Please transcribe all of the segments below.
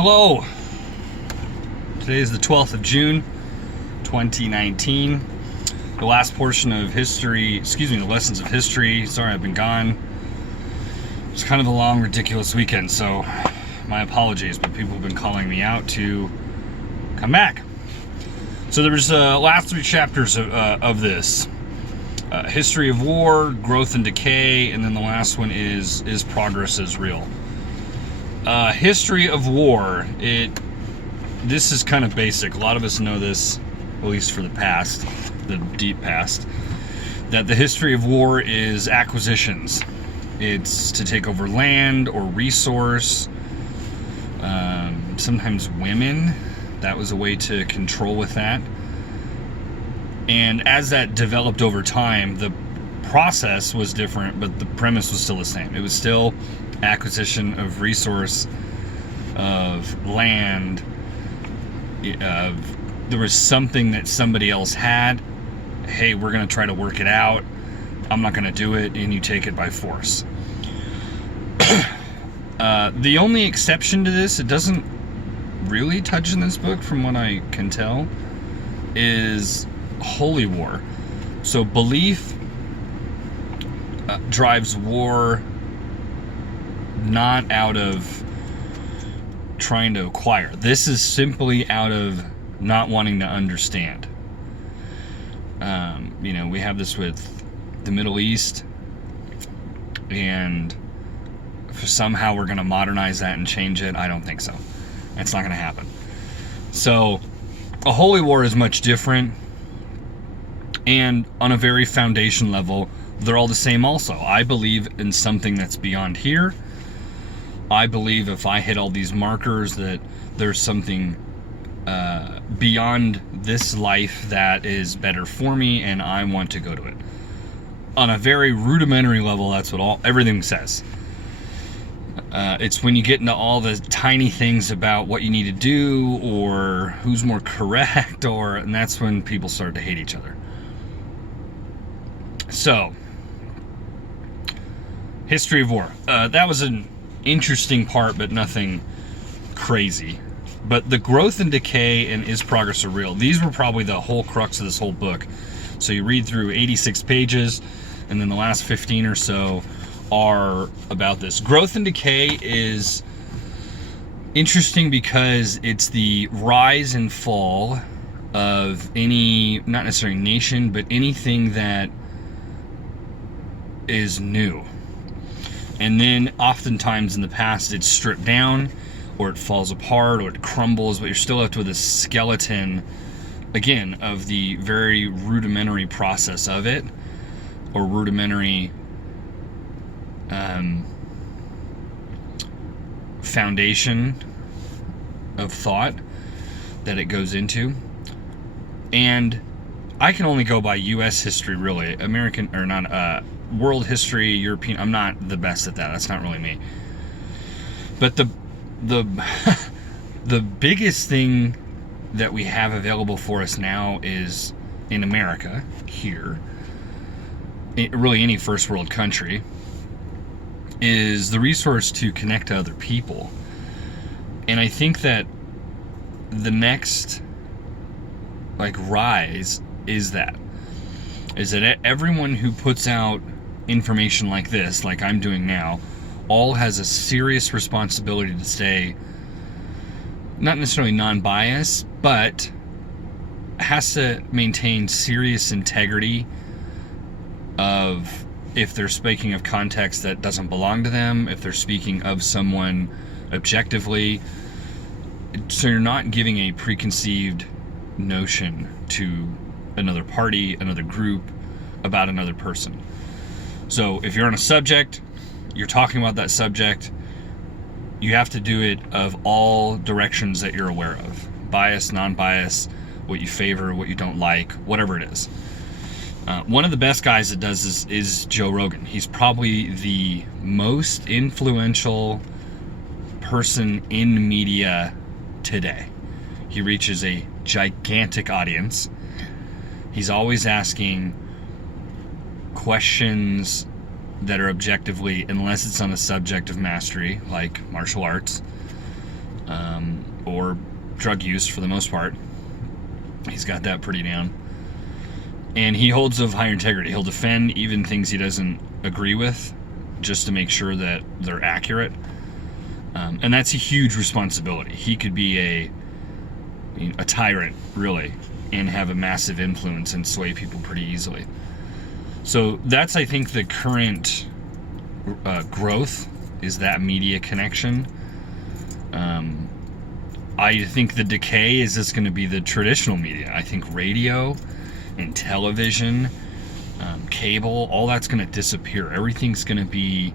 Hello. Today is the 12th of June, 2019. The last portion of history, the lessons of history. Sorry, I've been gone. It's kind of a long, ridiculous weekend, so my apologies, but people have been calling me out to come back. So there was last three chapters of this. History of war, growth and decay, and then the last one is progress is real. History of war, this is kind of basic. A lot of us know this, at least for the past, the deep past, that the history of war is acquisitions. It's to take over land or resource, sometimes women. That was a way to control with that. And as that developed over time, the process was different, but the premise was still the same. It was still acquisition of resource, of land, there was something that somebody else had. Hey, we're going to try to work it out. I'm not going to do it, and you take it by force. The only exception to this, it doesn't really touch in this book from what I can tell, is holy war. So belief drives war, not out of trying to acquire. This is simply out of not wanting to understand. We have this with the Middle East, and somehow we're going to modernize that and change it. I don't think so. It's not going to happen. So a holy war is much different, and on a very foundation level, they're all the same also. I believe in something that's beyond here. I believe if I hit all these markers that there's something beyond this life that is better for me, and I want to go to it. On a very rudimentary level, that's what everything says. It's when you get into all the tiny things about what you need to do or who's more correct, and that's when people start to hate each other. So, history of war. That was an interesting part, but nothing crazy. But the growth and decay and is progress are real. These were probably the whole crux of this whole book. So you read through 86 pages, and then the last 15 or so are about this. Growth and decay is interesting because it's the rise and fall of any, not necessarily nation, but anything that is new. And then oftentimes in the past it's stripped down, or it falls apart, or it crumbles, but you're still left with a skeleton, again, of the very rudimentary process of it, or rudimentary foundation of thought that it goes into. And I can only go by U.S. history, really. American, or not, world history, European, I'm not the best at that. That's not really me. But the biggest thing that we have available for us now is in America, here, really any first world country, is the resource to connect to other people. And I think that the next rise is that everyone who puts out information like this, like I'm doing now, all has a serious responsibility to stay not necessarily non-biased, but has to maintain serious integrity of if they're speaking of context that doesn't belong to them, if they're speaking of someone objectively. So you're not giving a preconceived notion to another party, another group, about another person. So if you're on a subject, you're talking about that subject, you have to do it of all directions that you're aware of. Bias, non-bias, what you favor, what you don't like, whatever it is. One of the best guys that does this is Joe Rogan. He's probably the most influential person in media today. He reaches a gigantic audience. He's always asking questions that are objectively, unless it's on a subject of mastery, like martial arts, or drug use for the most part. He's got that pretty down. And he holds of higher integrity. He'll defend even things he doesn't agree with just to make sure that they're accurate. And that's a huge responsibility. He could be a tyrant, really, and have a massive influence and sway people pretty easily. So that's, I think, the current growth is that media connection. I think the decay is just going to be the traditional media. I think radio and television, cable, all that's going to disappear. Everything's going to be,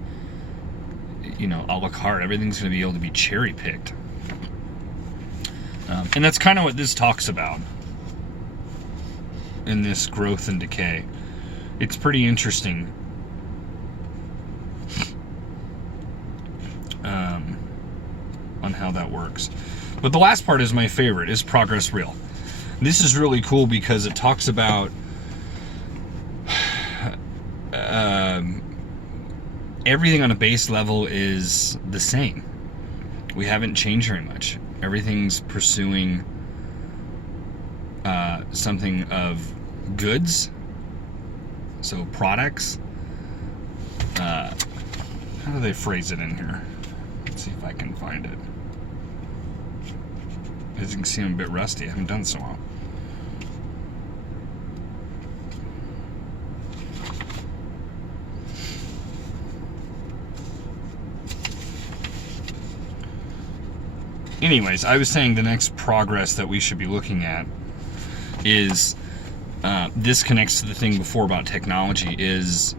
a la carte. Everything's going to be able to be cherry picked. And that's kind of what this talks about in this growth and decay. It's pretty interesting. On how that works. But the last part is my favorite, is Progress Real. This is really cool because it talks about everything on a base level is the same. We haven't changed very much. Everything's pursuing something of goods, so products. How do they phrase it in here? Let's see if I can find it. As you can see, I'm a bit rusty. I haven't done so well. Anyways, I was saying the next progress that we should be looking at is, this connects to the thing before about technology, is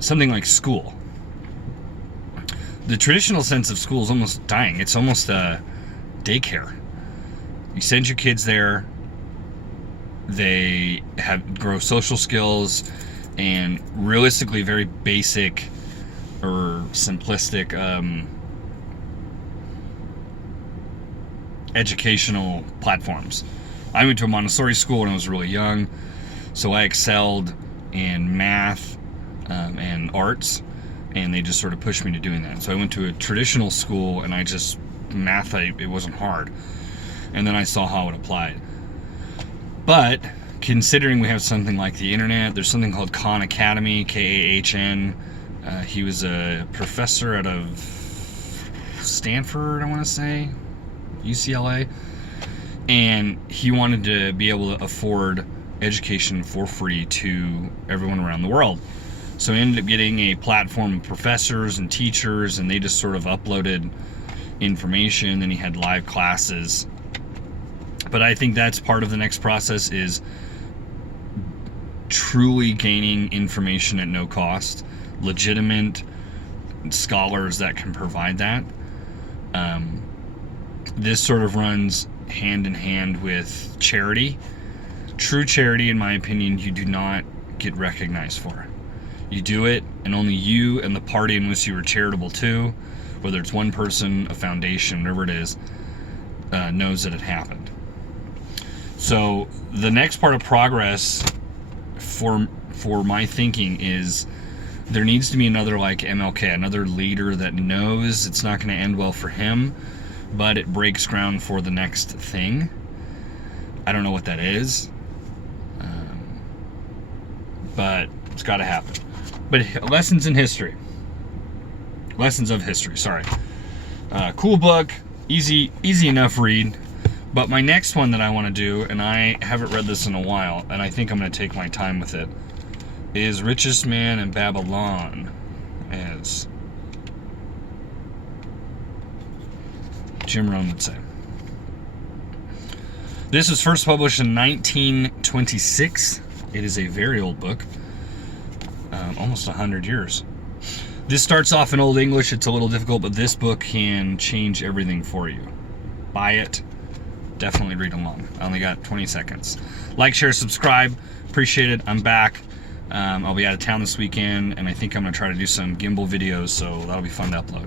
something like school. The traditional sense of school is almost dying. It's almost a daycare. You send your kids there, they grow social skills and realistically very basic or simplistic educational platforms. I went to a Montessori school when I was really young, so I excelled in math and arts, and they just sort of pushed me to doing that. So I went to a traditional school, and it wasn't hard. And then I saw how it applied. But considering we have something like the internet, there's something called Khan Academy, Kahn. He was a professor out of Stanford, I want to say, UCLA. And he wanted to be able to afford education for free to everyone around the world. So he ended up getting a platform of professors and teachers, and they just sort of uploaded information. Then he had live classes. But I think that's part of the next process, is truly gaining information at no cost, legitimate scholars that can provide that. This sort of runs hand in hand with charity. True charity, in my opinion, you do not get recognized for. You do it, and only you and the party in which you were charitable to, whether it's one person, a foundation, whatever it is, knows that it happened. So the next part of progress for my thinking is there needs to be another like MLK, another leader that knows it's not going to end well for him, but it breaks ground for the next thing. I don't know what that is, but it's got to happen. But lessons of history, sorry. Cool book, easy enough read. But my next one that I want to do, and I haven't read this in a while, and I think I'm going to take my time with it, is Richest Man in Babylon, as Jim Rohn would say. This was first published in 1926. It is a very old book, almost 100 years. This starts off in Old English. It's a little difficult, but this book can change everything for you. Buy it. Definitely read along. I only got 20 seconds. Like, share, subscribe. Appreciate it. I'm back. I'll be out of town this weekend, and I think I'm going to try to do some gimbal videos, so that'll be fun to upload.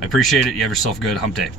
I appreciate it. You have yourself a good hump day.